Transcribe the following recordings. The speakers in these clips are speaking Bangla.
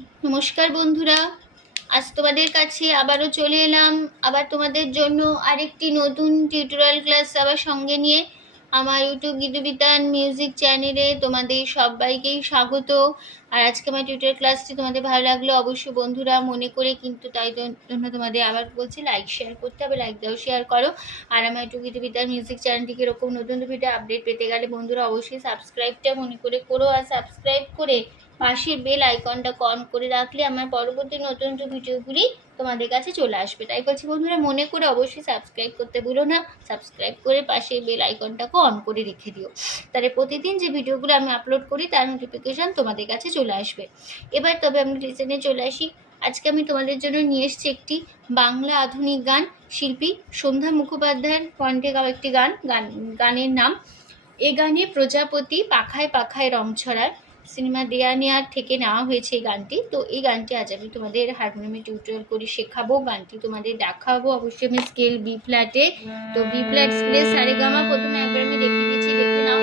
নমস্কার বন্ধুরা, আজ তোমাদের কাছে আবারও চলে এলাম আবার তোমাদের জন্য আরেকটি নতুন টিউটোরিয়াল ক্লাস আবার সঙ্গে নিয়ে। আমার ইউটিউব গীতবিতান মিউজিক চ্যানেলে তোমাদের সবাইকেই স্বাগত। আর আজকে আমার টিউটোরিয়াল ক্লাসটি তোমাদের ভালো লাগলো অবশ্যই বন্ধুরা মনে করে কিন্তু তাই জন্য তোমাদের আবার বলছি লাইক শেয়ার করতে হবে, লাইক দাও শেয়ার করো। আর আমার ইউটিউব গীতবিতান মিউজিক চ্যানেলটিকে এরকম নতুন ভিডিও আপডেট পেতে গেলে বন্ধুরা অবশ্যই সাবস্ক্রাইবটা মনে করে করো। আর সাবস্ক্রাইব করে পাশের বেল আইকনটা অন করে রাখলে আমার পরবর্তী নতুন ভিডিওগুলি তোমাদের কাছে চলে আসবে। তাই বলছি বন্ধুরা মনে করে অবশ্যই সাবস্ক্রাইব করতে ভুলো না, সাবস্ক্রাইব করে পাশে বেল আইকনটাকে অন করে রেখে দিও, তাহলে প্রতিদিন যে ভিডিওগুলো আমি আপলোড করি তার নোটিফিকেশান তোমাদের কাছে চলে আসবে। এবার তবে আমি লিসেনে চলে আসি। আজকে আমি তোমাদের জন্য নিয়ে এসেছি একটি বাংলা আধুনিক গান, শিল্পী সন্ধ্যা মুখোপাধ্যায়ের কণ্ঠে গাওয়া একটি গানের নাম এ গানে প্রজাপতি পাখায় পাখায় রং ছড়ায়। সিনেমা দেয়ানিয়ার থেকে নেওয়া হয়েছে এই গানটি। তো এই গানটি আজ আমি তোমাদের হারমোনিয়ামে টিউটোরিয়াল করে শেখাবো, গানটি তোমাদের দেখাবো। অবশ্যই আমি স্কেল বি ফ্ল্যাটে, তো বি ফ্ল্যাট স্কেলে সারেগামা প্রথমে একবার আমি দেখিয়ে দিচ্ছি, দেখে নাও।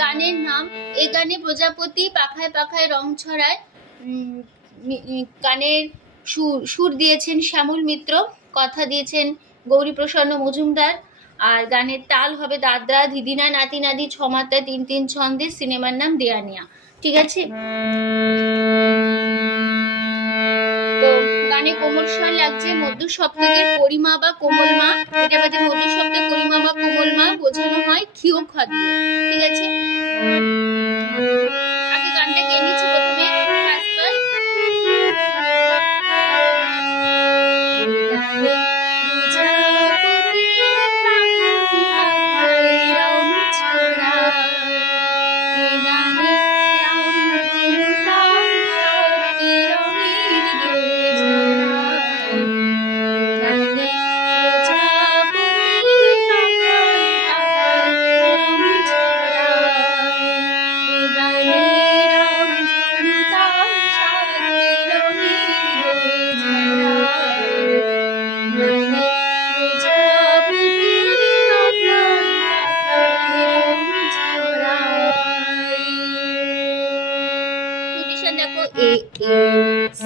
গানের নাম এ গানে প্রজাপতি পাখায় পাখায় রং ছড়ায়। গানের সুর দিয়েছেন শ্যামল মিত্র, কথা দিয়েছেন গৌরীপ্রসন্ন মজুমদার। আর গানের তাল হবে দাদরা দিদিনা নাতি নাদি ছমাত্রা তিন তিন ছন্দে। সিনেমার নাম দেয়ানিয়া। ঠিক আছে, তো গানে কোমল স্বর লাগছে মধ্য সপ্তকের পরিমা বা কোমল মা, এটা বাদে মধ্য সপ্তক পরিমা বা কোমল মা বোঝানো হয় ক্ষীয় খ দিয়ে। ঠিক আছে, আগে গানটা গেয়ে নিচ্ছি প্রথমে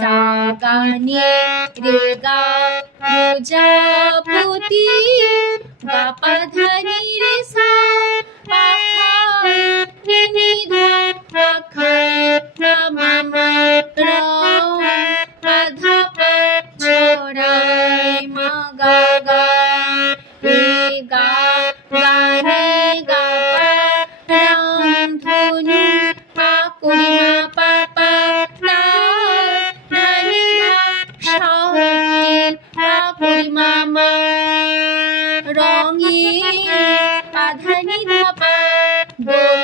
সা গা নি রে গা প্রজাপতি গা পা ধা নি রে সা পাখায় নি ধা পাখায় পা মা মা রং পা ধা পা ছড়ায় মা গা গা রে গা গা রে গা পা রাম ধনু পা করি মা পা পা রঙে আধানি ধাপা দোল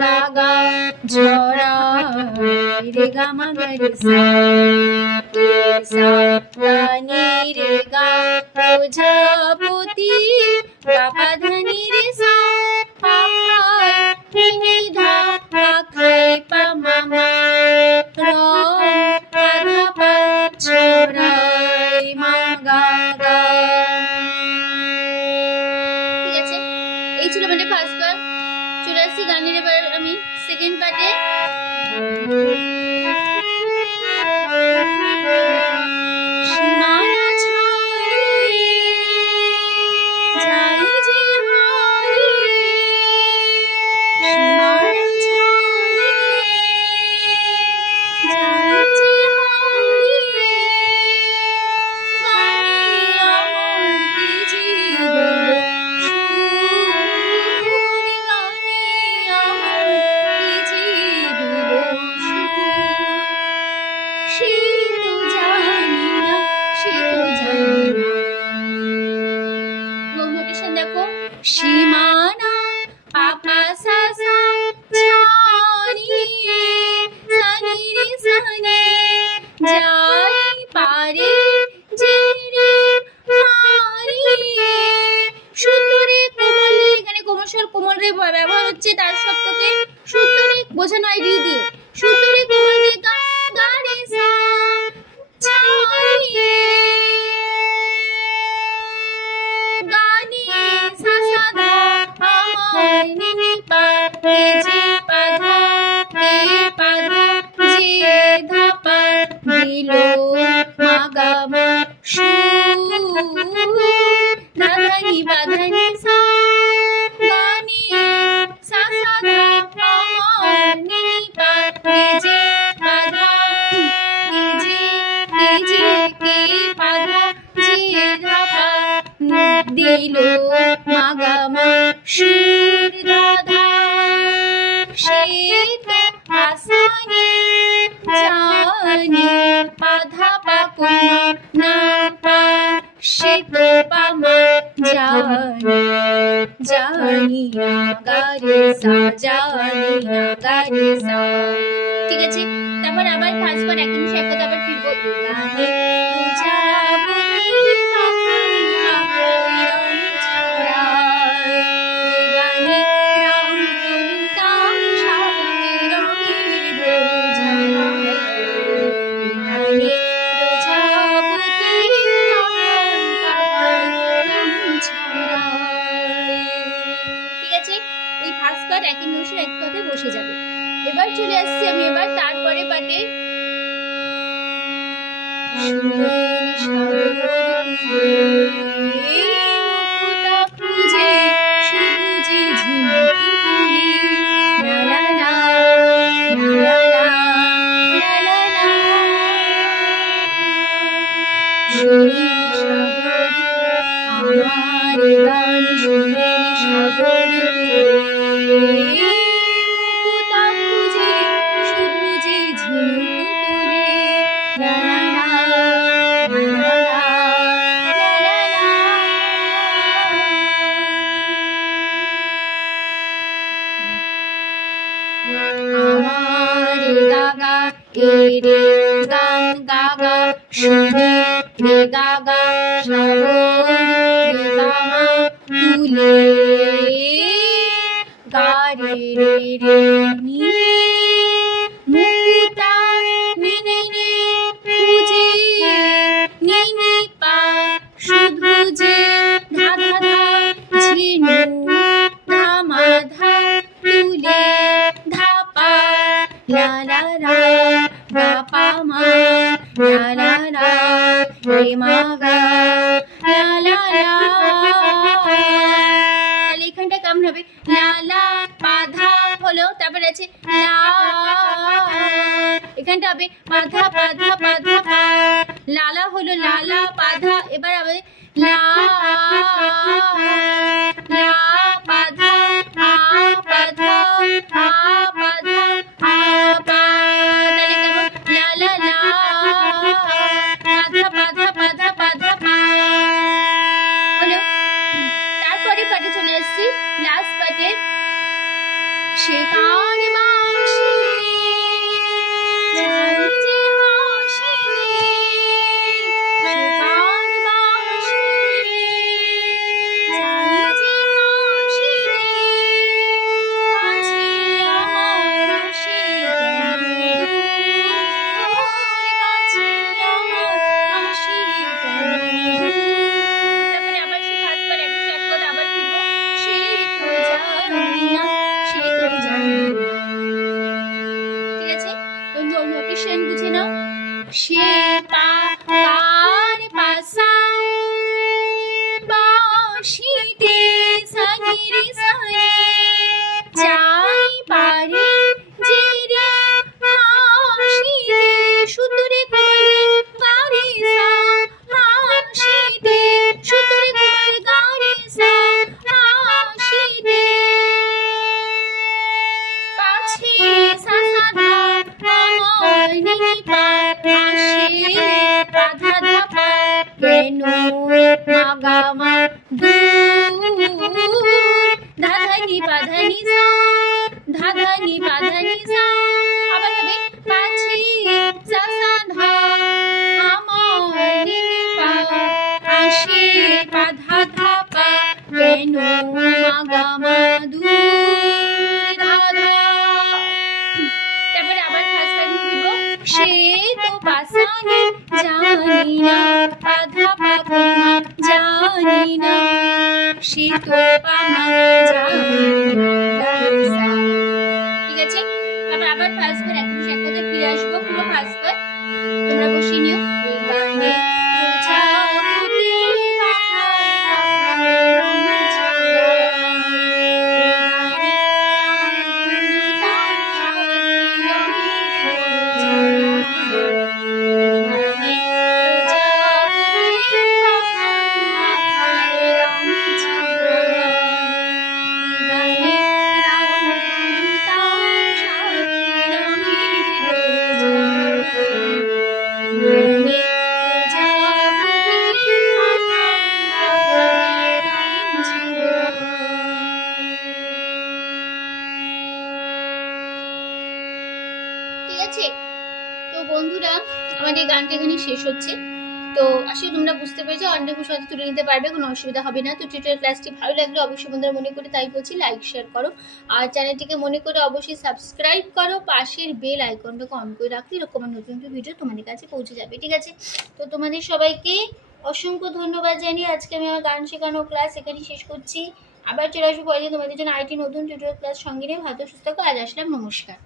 গাগা ঝরা রে গা মা গা রে সা গানি রে গা প্রজাপতি গা পা ধানি রে সা পাখায় নি ধা পাখায় পা মা মা রং পা ধা পা ছড়ায় মা গা গা। এই ছিল মানে ফার্স্ট পার্ট। চলে আসছি গানের এবার আমি সেকেন্ড পার্টে। সীমানা পাপা সাসা ছানি সানি রে সানি যাই পারে যে রে হারি সুন্দরে কোমল হচ্ছে তার সপ্তকে সূত্রে বোঝানো হয় রি দিয়ে, সূত্রে কোমল দিয়ে গা গা রে সা ছাড়িয়ে গানি সা সা ধা আমার নি নি পা রে জি পা ধা রে পা ধা জি ধা পা দিলো মা গা মা সুর ধা ধা নি পা ধা নি সা গানি সা সা ধা আমার নি নি পা রে জি পা ধা রে জি কে পা ধা জি ধা পা দিলো মা গা মা সুর ধা ধা সে তো আসানি জানি পা ধা পা কোমা না পা সে তো পা মা জানি জানি না গা রে সা জানি না গা রে সা। ঠিক আছে, তারপর আবার ফার্স্ট বার একদম সে কথা আবার ফিরবো গানে যাবো একই নৈশ এক কথায় বসে যাবে। এবার চলে আসছি আমি এবার তারপরে পাটে রে গান গা গা শুনে রে গা গা সাগর রে গা মা তুলে গা রে রে রে নি মুকুতা নি নি নি খুঁজে নি নি পা শুধু যে ধা ধা ধা ঝিনু ধা মা ধা তুলে ধা পা লা লা লা গা পা মা লা লা লা রে মা গা লা লা লা। তাহলে এখানটা কেমন হবে লা লা পা ধা হলো, তারপর আছে লা এখানটা হবে পা ধা পা ধা পা ধা পা লালা হলো লালা পা ধা। এবার হবে লা লা পা ধা আ পা ধা আ পা ধা আ পা। তাহলে কেমন লা লা লা পা ধা পা ধা পা ধা পা ধা পা হলো। তারপরে পাটে চলে আসছি লাস্ট পাটে সে কার বাঁশি যাই যে হাসিনি সে কার বাঁশি যাই যে হাসিনি কাছে আমার আসি কেন কাছে আমার আসি কেন। তারপরে আবার সে ফার্স্ট বার একশো এক কথা আবার ফিরবো সে তো জানি না সে তো জানি না। ঠিক আছে, তো নোটেশন বুঝে নাও। সে পা কার পাসা বাঁশিতে সানি রে সানি চাই পারে যে রে হাসিতে সুতরে কোমল গা রে সা হাসিতে সুতরে কোমল গা রে সা হাসিতে কাছে সা সা ধা আমার নি নি পা আসে পা ধা ধা পা কেন মা গা মা দূর ধা ধা নি পা ধা নি সা ধা ধা নি পা ধা নি সা। আবার হবে কাছে সা সা ধা আমার নি নি পা আসে পা ধা ধা পা কেন মা গা মা দূর শীত পামা যা। ঠিক আছে, তারপর আবার ফার্স্ট বার একদম এক কথায় ফিরে আসবো, পুরো ফার্স্ট বার তোমরা বসিয়ে নিও। গানে প্রজাপতি পাখায় পাখায় রং ছড়ায়, ঠিক আছে, তো বন্ধুরা আমাদের গানটা এখানে শেষ হচ্ছে। তো আসলে তোমরা বুঝতে পেরেছো, অনেকের সাথে তুলে নিতে পারবে, কোনো অসুবিধা হবে না। তো টিউটোরিয়াল ক্লাসটি ভালো লাগলে অবশ্যই বন্ধুরা মনে করে তাই বলছি লাইক শেয়ার করো, আর চ্যানেলটিকে মনে করে অবশ্যই সাবস্ক্রাইব করো, পাশের বেল আইকনটাকে অন করে রাখলে এরকম নতুন নতুন ভিডিও তোমাদের কাছে পৌঁছে যাবে। ঠিক আছে, তো তোমাদের সবাইকে অসংখ্য ধন্যবাদ জানিয়ে আজকে আমি আমার গান শেখানো ক্লাস এখানেই শেষ করছি। আবার চলে আসবো পরে তোমাদের জন্য আরেকটি নতুন টিউটোরিয়াল ক্লাস সঙ্গে নিয়ে। ভালো সুস্থ থাকো, আজ আসলাম, নমস্কার।